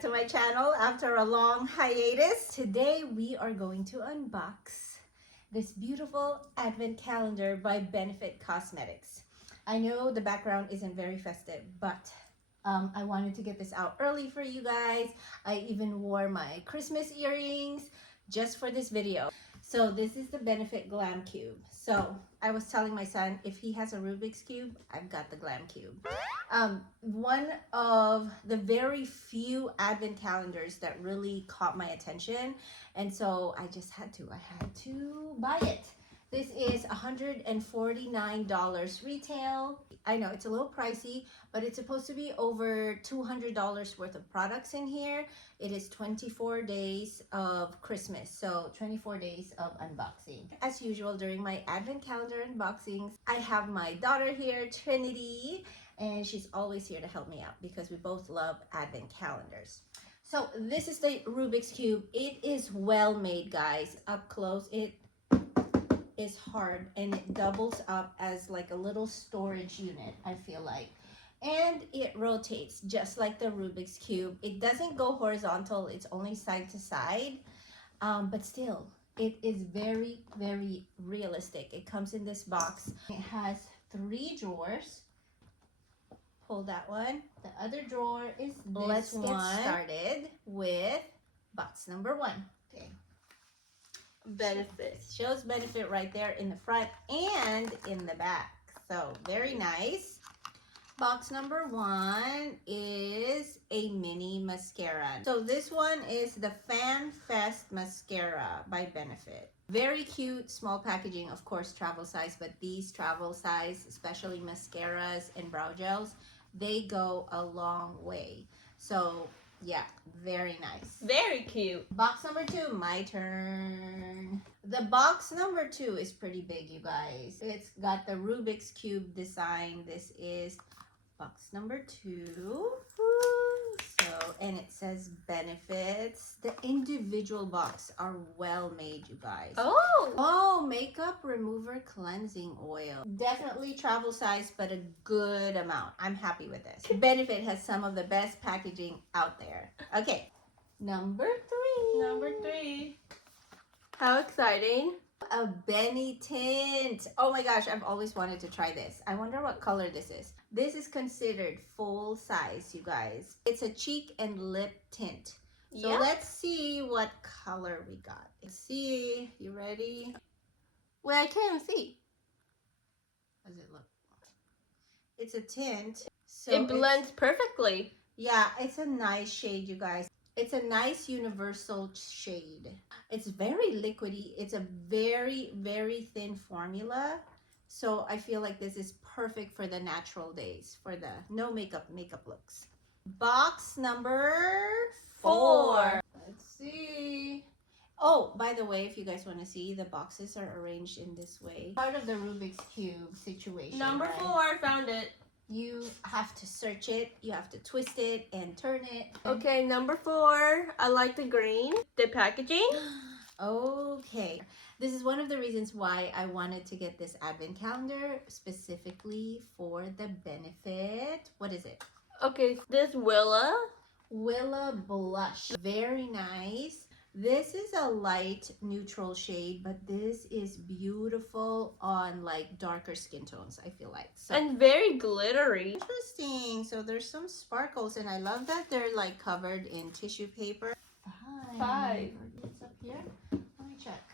back to my channel after a long hiatus. Today we are going to unbox this beautiful advent calendar by Benefit Cosmetics. I know the background isn't very festive, but I wanted to get this out early for you guys. I even wore my Christmas earrings just for this video. So this is the Benefit Glam Cube. So I was telling my son, if he has a Rubik's Cube, I've got the Glam Cube. One of the very few advent calendars that really caught my attention. And so I had to buy it. This is $149 retail. I know it's a little pricey, but it's supposed to be over $200 worth of products in here. It is 24 days of Christmas, so 24 days of unboxing. As usual, during my advent calendar unboxings, I have my daughter here, Trinity, and she's always here to help me out because we both love advent calendars. So this is the Rubik's Cube. It is well made, guys. Up close, it is hard and it doubles up as like a little storage unit, I feel like. And it rotates just like the Rubik's Cube. It doesn't go horizontal, it's only side to side, but still it is very, very realistic. It comes in this box. It has 3 drawers. Pull that one. The other drawer is this one. Let's get started with box number 1. Okay. Benefit. Shows Benefit right there in the front and in the back. So very nice. Box number 1 is a mini mascara. So this one is the Fan Fest mascara by Benefit. Very cute, small packaging, of course travel size, but these travel size, especially mascaras and brow gels, they go a long way. So yeah, very nice. Very cute. Box number 2, my turn. The box number 2 is pretty big, you guys. It's got the Rubik's Cube design. This is box number 2. So, and it says benefits. The individual box are well made, you guys. Oh, makeup remover cleansing oil. Definitely travel size, but a good amount. I'm happy with this. Benefit has some of the best packaging out there. Okay, number 3. Number 3. How exciting. A Benny tint. Oh my gosh, I've always wanted to try this. I wonder what color this is. This is considered full size, you guys. It's a cheek and lip tint. So let's see what color we got. Let's see. You ready? Wait, I can't even see. How does it look? It's a tint. So it blends perfectly. Yeah, it's a nice shade, you guys. It's a nice universal shade. It's very liquidy. It's a very, very thin formula. So I feel like this is perfect for the natural days, for the no makeup looks. Box number 4. Let's see. Oh, by the way, if you guys want to see, the boxes are arranged in this way. Part of the Rubik's Cube situation. Number 4, found it. You have to search it, you have to twist it and turn it. Okay, number 4. I like the green. The packaging. Okay. This is one of the reasons why I wanted to get this advent calendar specifically for the Benefit. What is it? Okay, this Willa Blush. Very nice. This is a light neutral shade, but this is beautiful on like darker skin tones, I feel like. So, and very glittery. Interesting. So there's some sparkles, and I love that they're like covered in tissue paper. 5. It's up here. Let me check.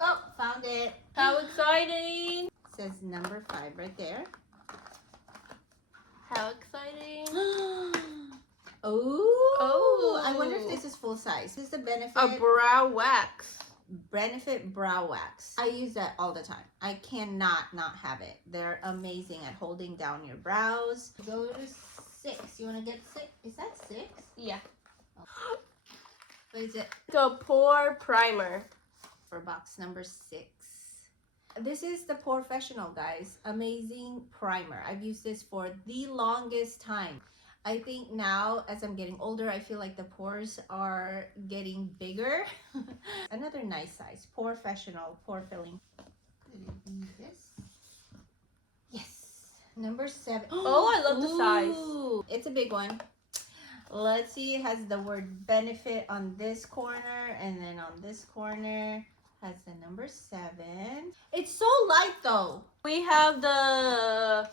Oh, found it. How exciting. It says number 5 right there. How exciting. Oh, I wonder if this is full size. This is the Benefit. A brow wax. Benefit brow wax. I use that all the time. I cannot not have it. They're amazing at holding down your brows. Go to 6. You want to get 6? Is that 6? Yeah. Oh. What is it? The pore primer. For box number 6. This is the Professional, guys. Amazing primer. I've used this for the longest time. I think now, as I'm getting older, I feel like the pores are getting bigger. Another nice size. Professional pore filling. Could it be this? Yes. Number 7. Oh, I love the size. Ooh, it's a big one. Let's see. It has the word benefit on this corner, and then on this corner has the number 7. It's so light though. We have the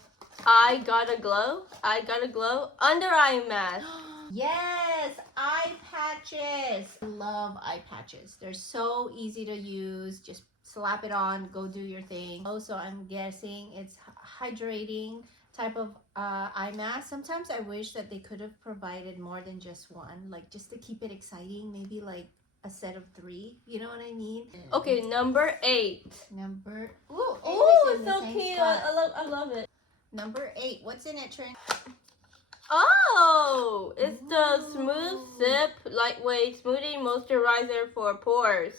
I Gotta Glow under eye mask. Yes, eye patches. I love eye patches. They're so easy to use. Just slap it on, go do your thing. Also, I'm guessing it's hydrating type of eye mask. Sometimes I wish that they could have provided more than just one, like just to keep it exciting, maybe like a set of 3. You know what I mean? Okay, number 8. Number Ooh, it's it's so cute. I love it. Number 8. What's in it, Trin? Oh, it's the Smooth Sip Lightweight Smoothie Moisturizer for Pores.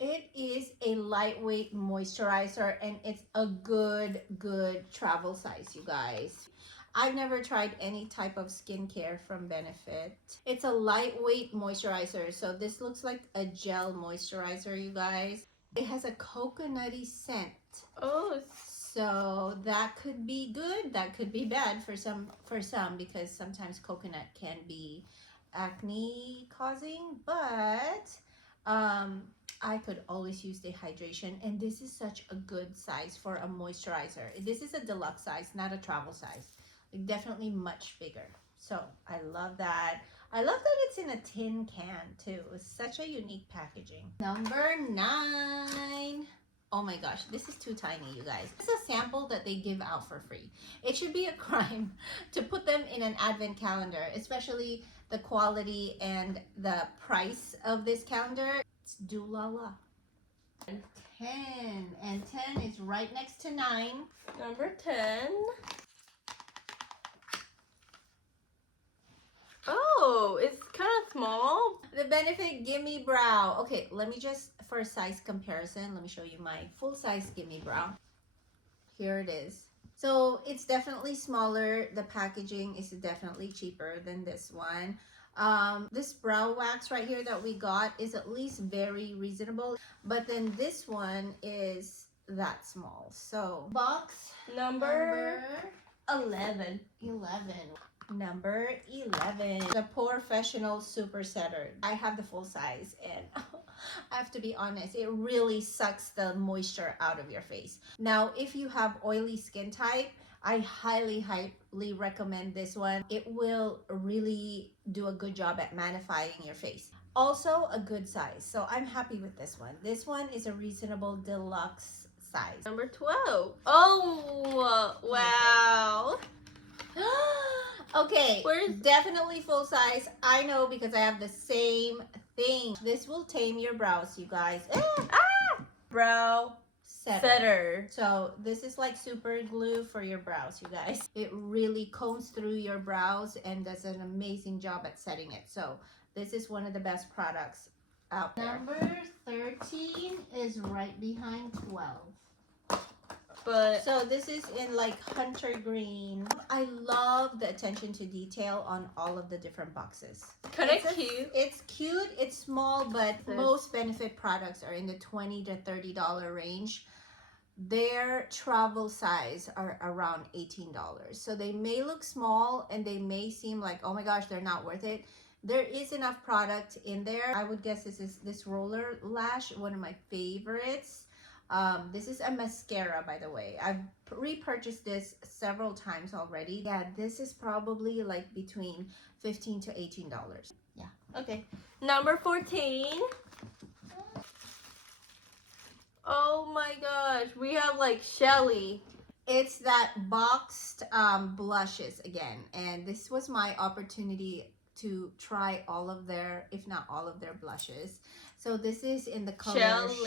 It is a lightweight moisturizer, and it's a good travel size, you guys. I've never tried any type of skincare from Benefit. It's a lightweight moisturizer, so this looks like a gel moisturizer, you guys. It has a coconutty scent. Oh, So that could be good, that could be bad for some because sometimes coconut can be acne causing, but I could always use the hydration, and this is such a good size for a moisturizer. This is a deluxe size, not a travel size. Like, definitely much bigger. So I love that. I love that it's in a tin can too. It's such a unique packaging. Number 9. Oh my gosh, this is too tiny, you guys. It's a sample that they give out for free. It should be a crime to put them in an advent calendar, especially the quality and the price of this calendar. It's Doolala. 10, and 10 is right next to 9. number 10. Oh, it's kind of small. The Benefit Gimme Brow. Okay, let me just, for a size comparison, let me show you my full size Gimme Brow. Here it is. So it's definitely smaller. The packaging is definitely cheaper than this one. This brow wax right here that we got is at least very reasonable, but then this one is that small. So box Number 11. 11. Number 11, the Professional Super Setter. I have the full size, and I have to be honest, it really sucks the moisture out of your face. Now, if you have oily skin type, I highly recommend this one. It will really do a good job at mattifying your face. Also a good size, so I'm happy with this one. This one is a reasonable deluxe size. Number 12. Oh, wow. Okay, Where's definitely full size. I know because I have the same thing. This will tame your brows, you guys. brow setter? So this is like super glue for your brows, you guys. It really combs through your brows and does an amazing job at setting it. So this is one of the best products out there. Number 13 is right behind 12. But so this is in like hunter green. I love the attention to detail on all of the different boxes. cute. It's cute, it's small, but most Benefit products are in the $20 to $30 range. Their travel size are around $18. So they may look small and they may seem like, oh my gosh, they're not worth it. There is enough product in there. I would guess this is this roller lash, one of my favorites. This is a mascara, by the way. I've repurchased this several times already. Yeah, this is probably like between $15 to $18. Yeah. Okay. Number 14. Oh my gosh, we have like Shelly. It's that boxed blushes again, and this was my opportunity to try all of their, if not all of their blushes. So this is in the color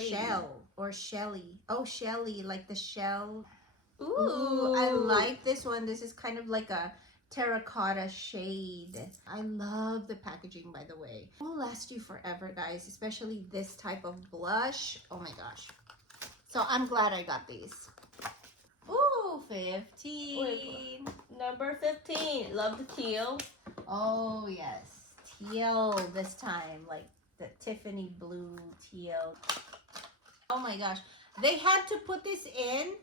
Shell or Shelly. Oh, Shelly, like the shell. Ooh, I like this one. This is kind of like a terracotta shade. I love the packaging, by the way. It will last you forever, guys, especially this type of blush. Oh my gosh. So I'm glad I got these. Ooh, 15. Wait, number 15. Love the teal. Oh yes, teal this time, like the Tiffany blue teal. Oh my gosh, they had to put this in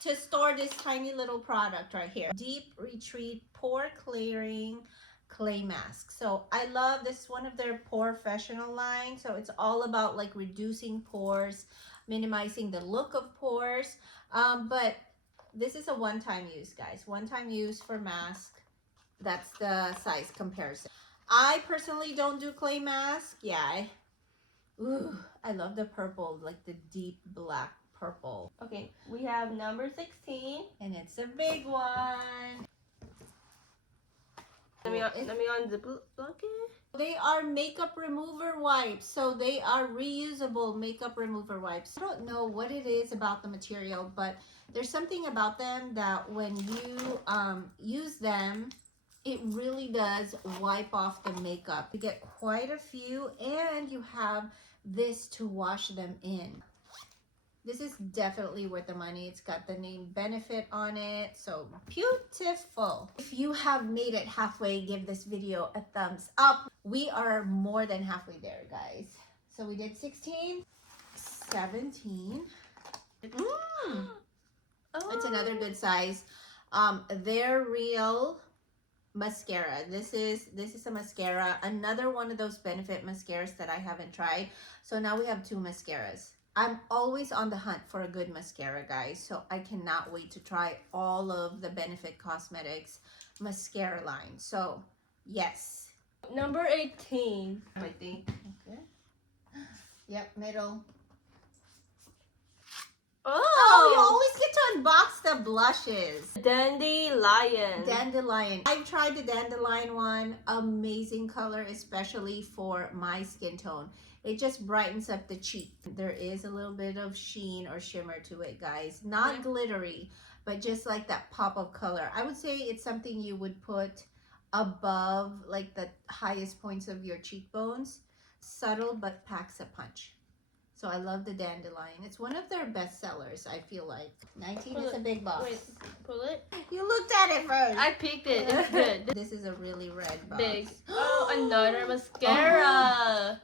to store this tiny little product right here. Deep Retreat Pore Clearing Clay Mask. So I love this, one of their professional lines. So it's all about like reducing pores, minimizing the look of pores. But this is a one-time use, guys. One-time use for mask. That's the size comparison. I personally don't do clay mask. Yeah. I love the purple, like the deep black purple. Okay, we have number 16. And it's a big one. Let me on the bucket. They are makeup remover wipes. So they are reusable makeup remover wipes. I don't know what it is about the material, but there's something about them that when you use them, it really does wipe off the makeup. You get quite a few, and you have this to wash them in. This is definitely worth the money. It's got the name Benefit on it. So beautiful. If you have made it halfway, give this video a thumbs up. We are more than halfway there, guys. So we did 16, 17. It's another good size. They're real mascara. This is a mascara, another one of those Benefit mascaras that I haven't tried. So now we have 2 mascaras. I'm always on the hunt for a good mascara, guys, so I cannot wait to try all of the Benefit Cosmetics mascara line. So yes, number 18, I think. Okay. Yep, middle. Oh, you always get to unbox the blushes. Dandelion. Dandelion. I've tried the Dandelion one. Amazing color, especially for my skin tone. It just brightens up the cheek. There is a little bit of sheen or shimmer to it, guys. Not glittery, but just like that pop of color. I would say it's something you would put above like the highest points of your cheekbones. Subtle, but packs a punch. So I love the Dandelion. It's one of their best sellers, I feel like. 19 is a big box. Wait, pull it. You looked at it first. I picked it. It's good. This is a really red box. Big. Oh, another mascara.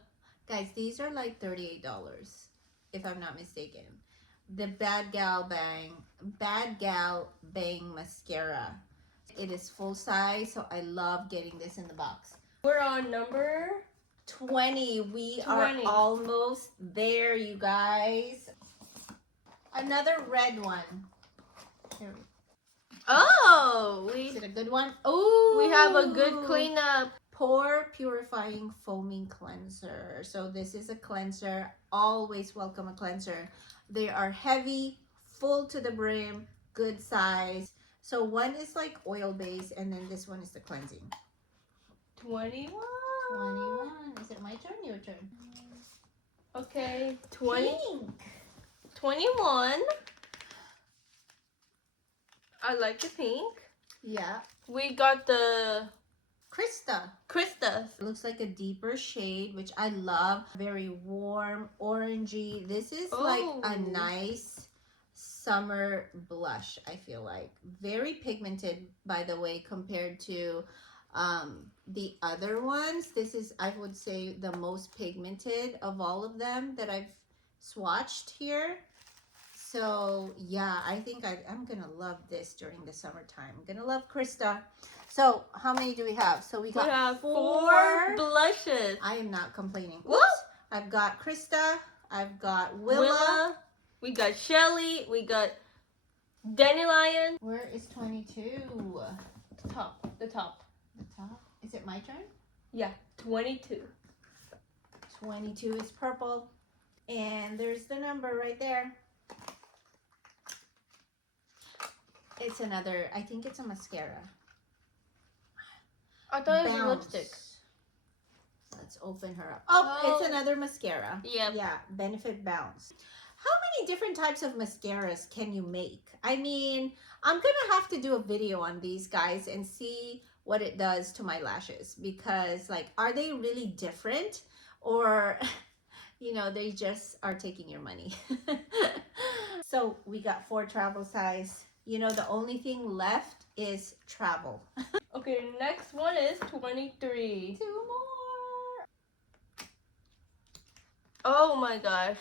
Guys, these are like $38, if I'm not mistaken. The Bad Gal Bang Mascara. It is full size, so I love getting this in the box. We're on number 20. We 20. are almost there, you guys. Another red one. Here. Oh, Is it a good one? Oh, we have a good cleanup. Pore Purifying Foaming Cleanser. So this is a cleanser. Always welcome a cleanser. They are heavy, full to the brim, good size. So one is like oil based, and then this one is the cleansing. 21. 21. Is it my turn? Your turn. Okay. 20. Pink. 21. I like the pink. Yeah. We got the Krista. It looks like a deeper shade, which I love. Very warm, orangey. This is like a nice summer blush, I feel like. Very pigmented, by the way, compared to the other ones. This is, I would say, the most pigmented of all of them that I've swatched here. So yeah, I think I'm gonna love this during the summertime. I'm gonna love Krista. So how many do we have? So we have four 4 blushes. I am not complaining. Woo! I've got Krista. I've got Willa. We got Shelly. We got Dandelion. Where is 22? The top. The top. Is it my turn? Yeah, 22. 22 is purple. And there's the number right there. It's another, I think it's a mascara. I thought it was a Bounce. lipstick. Let's open her up. Oh, it's another mascara. Yep. Yeah, Benefit Bounce. How many different types of mascaras can you make? I mean, I'm gonna have to do a video on these guys and see what it does to my lashes, because like, are they really different, or you know, they just are taking your money? So we got 4 travel size. You know, the only thing left is travel. Okay, next one is 23. 2 more. Oh my gosh.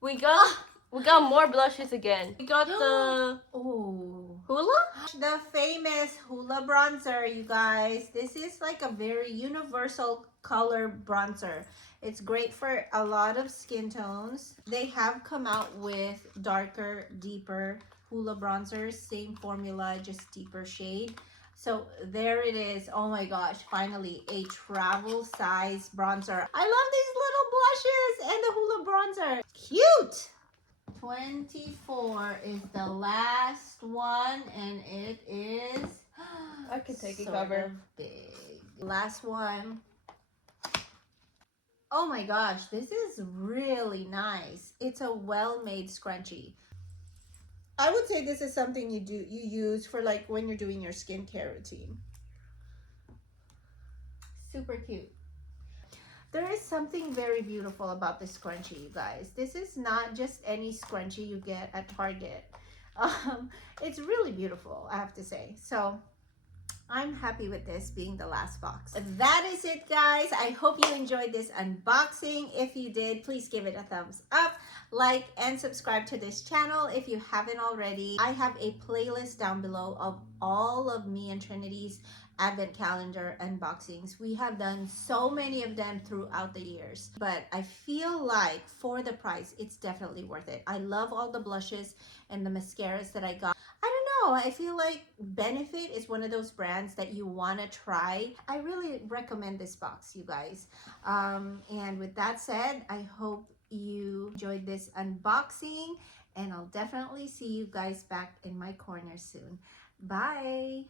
We got We got more blushes again. We got the Oh, Hula? the famous Hula bronzer, you guys. This is like a very universal color bronzer. It's great for a lot of skin tones. They have come out with darker, deeper Hula bronzers. Same formula, just deeper shade. So there it is. Oh my gosh, finally a travel size bronzer. I love these little blushes and the Hula bronzer. Cute! 24 is the last one, and it is I can take a sort cover. of big. Last one. Oh my gosh, this is really nice. It's a well-made scrunchie. I would say this is something you use for like when you're doing your skincare routine. Super cute. There is something very beautiful about this scrunchie, you guys. This is not just any scrunchie you get at Target. It's really beautiful, I have to say. So I'm happy with this being the last box. That is it, guys. I hope you enjoyed this unboxing. If you did, please give it a thumbs up, like, and subscribe to this channel if you haven't already. I have a playlist down below of all of me and Trinity's advent calendar unboxings. We have done so many of them throughout the years, but I feel like for the price, it's definitely worth it. I love all the blushes and the mascaras that I got. I don't know, I feel like Benefit is one of those brands that you want to try. I really recommend this box, you guys. And with that said, I hope you enjoyed this unboxing, and I'll definitely see you guys back in my corner soon. Bye.